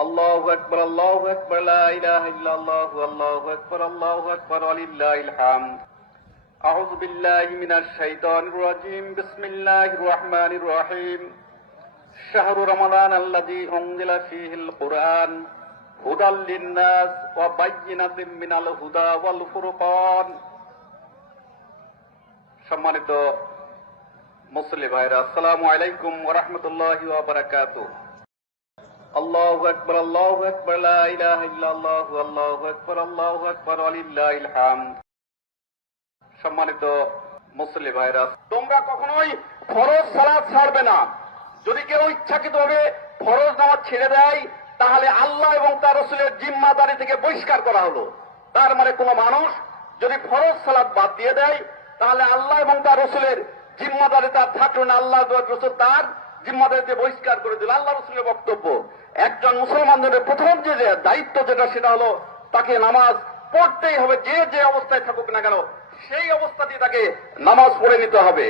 আল্লাহু আকবার আল্লাহু আকবার, লা ইলাহা ইল্লাল্লাহু, আল্লাহু আকবার আল্লাহু আকবার, ওয়ালিল্লাহিল হামদ। আউযু বিল্লাহি মিনাশ শাইতানির রাজীম, বিসমিল্লাহির রহমানির রহিম। শাহরু রমাদান আল্লাযী উনজিলা ফীহিল কুরআন, হুদাল লিন-নাস ওয়া বায়িনাতিন মিনাল হুদা ওয়াল ফুরকান। সম্মানিত মুসলিম ভাইরা, আসসালামু আলাইকুম ওয়া রাহমাতুল্লাহি ওয়া বারাকাতুহু। আল্লাহু আকবার আল্লাহু আকবার, লা ইলাহা ইল্লাল্লাহ, আল্লাহু আকবার আল্লাহু আকবার, ওয়ালিল্লাহিল হামদ। সম্মানিত মুসলিম ভাইরা তোমরা কখনোই ফরজ সালাত ছাড়বে না। যদি কেউ ইচ্ছাকৃতভাবে ফরজ নামাজ ছেড়ে দেয়, তাহলে আল্লাহ এবং তার রসুলের জিম্মাদারি থেকে বহিষ্কার করা হলো। তার মানে কোনো মানুষ যদি ফরজ সালাত বাদ দিয়ে দেয়, তাহলে আল্লাহ এবং তার রসুলের জিম্মাদারি তার থাকল না, আল্লাহ রসুল তার জিম্মাদারিতে বহিষ্কার করে দিল। আল্লাহ রসুলের বক্তব্য, একজন মুসলমানদের প্রথম যে দায়িত্ব যেটা সেটা হলো তাকে নামাজ পড়তেই হবে, যে যে অবস্থায় থাকুক না কেন, সেই অবস্থাতেই তাকে নামাজ পড়ে নিতে হবে।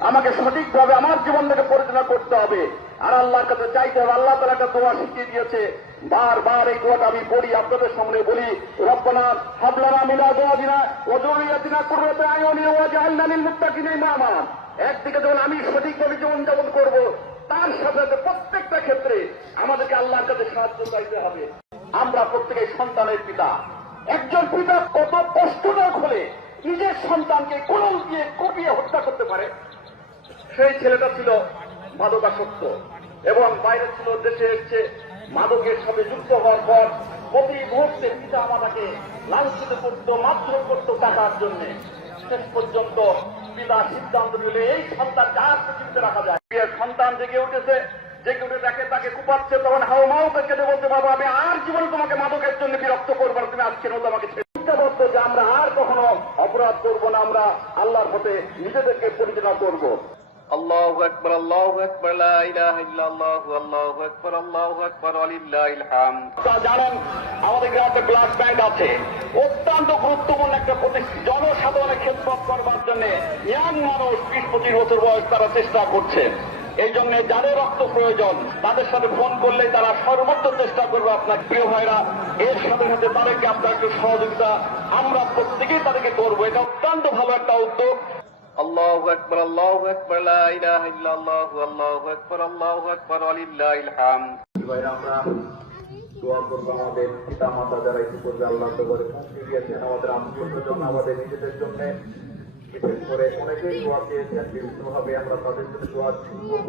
আমাকে সঠিকভাবে আমার জীবনটাকে পরিচালনা করতে হবে। আর আল্লাহর কাছে চাইতে হবে, আল্লাহ তালা একটা দোয়া শিখিয়ে দিয়েছে। বারবার এই দোয়াটা আমি পড়ি আপনাদের সামনে বলি। রব্বানা হাবলানা মিলা দোয়া দিনা ওজরিয়াতিনা কুররাতে আয়ুনি ওয়াজআলনা লিল মুত্তাকিনা ইমামা। একদিকে যখন আমি সঠিকভাবে জীবন যাপন করব, তার সাথে সাথে প্রত্যেকটা ক্ষেত্রে আমাদেরকে আল্লাহর কাছে সাহায্য চাইতে হবে। আমরা প্রত্যেকে সন্তানের পিতা। একজন পিতা কত কষ্টদায়ক হলে নিজের সন্তানকে কোন দিয়ে কপিয়ে হত্যা করতে পারে। সেই ছেলেটা ছিল মাদকাসক্ত এবং বাইরে ছিল দেশে এসছে মাদকের সাথে যুক্ত হওয়ার পর প্রতি মুহূর্তে পিতা আমাদেরকে লাঞ্ছিত করতো, মারধর করতো টাকার জন্য। শেষ পর্যন্ত পিতা সিদ্ধান্ত নিলে এই সন্তানকে আর পৃথিবীতে রাখা যায়। বিয়ের সন্তান জেগে উঠেছে, জেগে উঠে দেখে তাকে কুপাচ্ছে, তখন হাও মাও কেঁদে বলতে বাবা, আমি আর জীবনে তোমাকে মাদকের জন্য বিরক্ত করব তুমি আজকে নতুন আমাকে চিন্তাবদ্ধ যে আমরা আর কখনো অপরাধ করব না, আমরা আল্লাহর পথে নিজেদেরকে পরিচালনা করব। জানেন, আমাদের গ্রামে আছে। অত্যন্ত গুরুত্বপূর্ণ একটা জনসাধারণের খেদমত করবার জন্য ইয়াং মানুষ বিশ পঁচিশ বছর বয়স তারা চেষ্টা করছে। এই জন্য যাদের রক্ত প্রয়োজন, তাদের সাথে ফোন করলে তারা সর্বোচ্চ চেষ্টা করবে আপনার প্রিয় ভাইরা। এর সাথে সাথে তাদেরকে আপনার একটু সহযোগিতা আমরা প্রত্যেকেই তাদেরকে করব। এটা অত্যন্ত ভালো একটা উদ্যোগ। আকবার, আল্লাহু আকবার, লা ইলাহা ইল্লাল্লাহ, আল্লাহু আকবার আল্লাহু আকবার ওয়ালিল্লাহিল হামদ ভাইরা দোয়া করব আমাদের পিতা মাতা যারা ইতি করবে আল্লাহ করে দিয়েছেন, আমাদের আত্মীয় জন্য আমাদের নিজেদের জন্য। বিশেষ করে অনেকেই দোয়া দিয়েছেন বিভিন্নভাবে আমরা তাদের জন্য দোয়া করব।